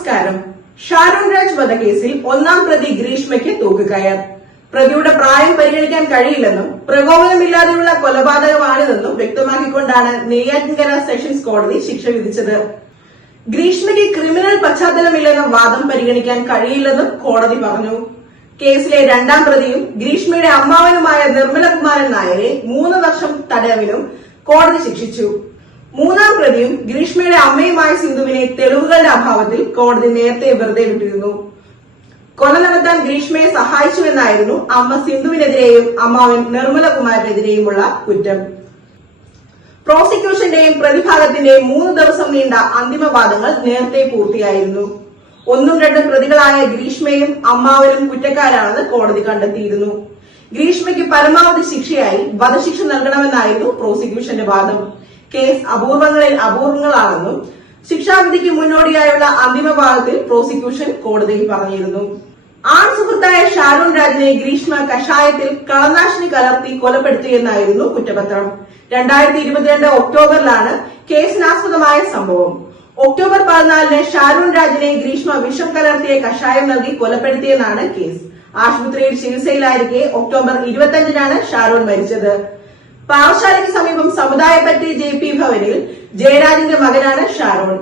നമസ്കാരം. ഷാരോൺ രാജ് വധക്കേസിൽ ഒന്നാം പ്രതി ഗ്രീഷ്മയ്ക്ക് തൂക്കുകയർ. പ്രതിയുടെ പ്രായം പരിഗണിക്കാൻ കഴിയില്ലെന്നും പ്രകോപനമില്ലാതെയുള്ള കൊലപാതകമാണിതെന്നും വ്യക്തമാക്കിക്കൊണ്ടാണ് നെയ്യാറ്റിൻകര സെഷൻസ് കോടതി ശിക്ഷ വിധിച്ചത്. ഗ്രീഷ്മയ്ക്ക് ക്രിമിനൽ പശ്ചാത്തലമില്ലെന്ന വാദം പരിഗണിക്കാൻ കഴിയില്ലെന്നും കോടതി പറഞ്ഞു. കേസിലെ രണ്ടാം പ്രതിയും ഗ്രീഷ്മയുടെ അമ്മാവനുമായ നിർമ്മലകുമാരൻ നായരെ 3 വർഷം തടവിനും കോടതി ശിക്ഷിച്ചു. മൂന്നാം പ്രതിയും ഗ്രീഷ്മയുടെ അമ്മയുമായ സിന്ധുവിനെ തെളിവുകളുടെ അഭാവത്തിൽ കോടതി നേരത്തെ വെറുതെ വിട്ടിരുന്നു. കൊല നടത്താൻ ഗ്രീഷ്മയെ സഹായിച്ചുവെന്നായിരുന്നു അമ്മ സിന്ധുവിനെതിരെയും അമ്മാവൻ നിർമ്മലകുമാരനെതിരെയുമുള്ള കുറ്റം. പ്രോസിക്യൂഷന്റെയും പ്രതിഭാഗത്തിന്റെയും 3 ദിവസം നീണ്ട അന്തിമവാദങ്ങൾ നേരത്തെ പൂർത്തിയായിരുന്നു. 1ഉം 2ഉം പ്രതികളായ ഗ്രീഷ്മയും അമ്മാവനും കുറ്റക്കാരാണെന്ന് കോടതി കണ്ടെത്തിയിരുന്നു. ഗ്രീഷ്മയ്ക്ക് പരമാവധി ശിക്ഷയായി വധശിക്ഷ നൽകണമെന്നായിരുന്നു പ്രോസിക്യൂഷന്റെ വാദം. കേസ് അപൂർവങ്ങളിൽ അപൂർവങ്ങളാണെന്നും ശിക്ഷാവിധിക്ക് മുന്നോടിയായുള്ള അന്തിമഭാഗത്തിൽ പ്രോസിക്യൂഷൻ കോടതിയിൽ പറഞ്ഞിരുന്നു. ആൺസുഹൃത്തായ ഷാരോൺ രാജിനെ ഗ്രീഷ്മ കഷായത്തിൽ കളനാശിനി കലർത്തി കൊലപ്പെടുത്തിയെന്നായിരുന്നു കുറ്റപത്രം. 2022 ഒക്ടോബറിലാണ് കേസിനാസ്പദമായ സംഭവം. ഒക്ടോബർ 14 ഷാരോൺ രാജിനെ ഗ്രീഷ്മ വിഷം കലർത്തിയ കഷായം നൽകി കൊലപ്പെടുത്തിയെന്നാണ് കേസ്. ആശുപത്രിയിൽ ചികിത്സയിലായിരിക്കെ ഒക്ടോബർ 25 ഷാരോൺ മരിച്ചത്. പാറശാലയ്ക്ക് സമീപം സമുദായപ്പറ്റി JP ഭവനിൽ ജയരാജിന്റെ മകനാണ് Sharon.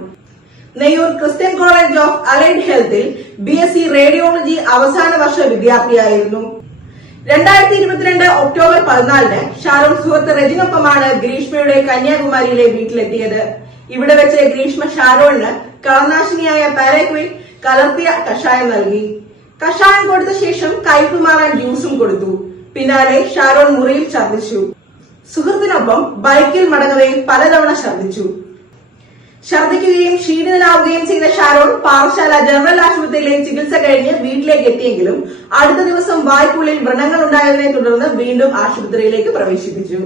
Neyyoor Christian college of allied ഹെൽത്തിൽ BSc റേഡിയോളജി അവസാന വർഷ വിദ്യാർത്ഥിയായിരുന്നു. 2022 ഒക്ടോബർ 14 ഷാരോൺ സുഹൃത്ത് റെജിനൊപ്പമാണ് ഗ്രീഷ്മയുടെ കന്യാകുമാരിയിലെ വീട്ടിലെത്തിയത്. ഇവിടെ വെച്ച് ഗ്രീഷ്മ ഷാരോണിന് കളനാശിനിയായ പാരക്വിൻ കലർത്തിയ കഷായം നൽകി. കഷായം കൊടുത്ത ശേഷം കയ്പ് മാറാൻ ജ്യൂസും കൊടുത്തു. പിന്നാലെ ഷാരോൺ മുറിയിൽ ഛർദ്ദിച്ചു. സുഹൃത്തിനൊപ്പം ബൈക്കിൽ മടങ്ങവേ പലതവണ ഛർദ്ദിക്കുകയും ക്ഷീണിതനാവുകയും ചെയ്ത ഷാരോൺ പാറശാല ജനറൽ ആശുപത്രിയിലെ ചികിത്സ കഴിഞ്ഞ് വീട്ടിലേക്ക് എത്തിയെങ്കിലും അടുത്ത ദിവസം വായ്പുള്ളിൽ വ്രണങ്ങൾ ഉണ്ടായതിനെ തുടർന്ന് വീണ്ടും ആശുപത്രിയിലേക്ക് പ്രവേശിപ്പിച്ചു.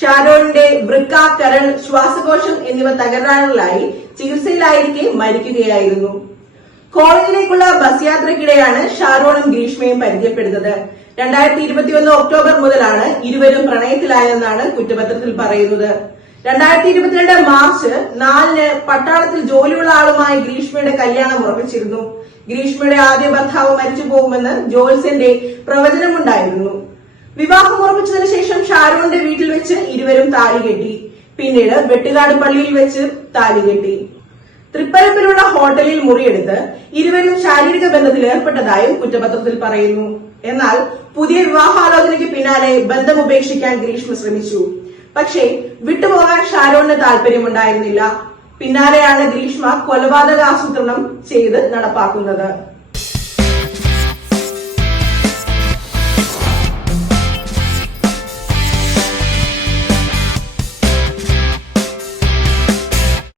ഷാരോണിന്റെ വൃക്ക, കരൾ, ശ്വാസകോശം എന്നിവ തകരാറിലായി ചികിത്സയിലായിരിക്കെ മരിക്കുകയായിരുന്നു. കോളേജിലേക്കുള്ള ബസ് യാത്രയ്ക്കിടെയാണ് ഷാരോണും ഗ്രീഷ്മയും പരിചയപ്പെടുന്നത്. 2021 ഒക്ടോബർ മുതലാണ് ഇരുവരും പ്രണയത്തിലായതെന്നാണ് കുറ്റപത്രത്തിൽ പറയുന്നത്. 2022 മാർച്ച് 4 പട്ടാളത്തിൽ ജോലിയുള്ള ആളുമായി ഗ്രീഷ്മയുടെ കല്യാണം ഉറപ്പിച്ചിരുന്നു. ഗ്രീഷ്മയുടെ ആദ്യ ഭർത്താവ് മരിച്ചു പോകുമെന്ന് ജോത്സ്യന്റെ പ്രവചനമുണ്ടായിരുന്നു. വിവാഹം ഉറപ്പിച്ചതിനു ശേഷം ഷാരോണിന്റെ വീട്ടിൽ വെച്ച് ഇരുവരും താലി കെട്ടി. പിന്നീട് വെട്ടുകാട് പള്ളിയിൽ വെച്ച് താലി കെട്ടി. തൃപ്പരപ്പിലുള്ള ഹോട്ടലിൽ മുറിയെടുത്ത് ഇരുവരും ശാരീരിക ബന്ധത്തിൽ ഏർപ്പെട്ടതായും കുറ്റപത്രത്തിൽ പറയുന്നു. എന്നാൽ പുതിയ വിവാഹാലോചനയ്ക്ക് പിന്നാലെ ബന്ധം ഉപേക്ഷിക്കാൻ ഗ്രീഷ്മ ശ്രമിച്ചു. പക്ഷേ വിട്ടുപോകാൻ ഷാരോണിന് താല്പര്യമുണ്ടായിരുന്നില്ല. പിന്നാലെയാണ് ഗ്രീഷ്മ കൊലപാതക ആസൂത്രണം ചെയ്ത് നടപ്പാക്കുന്നത്.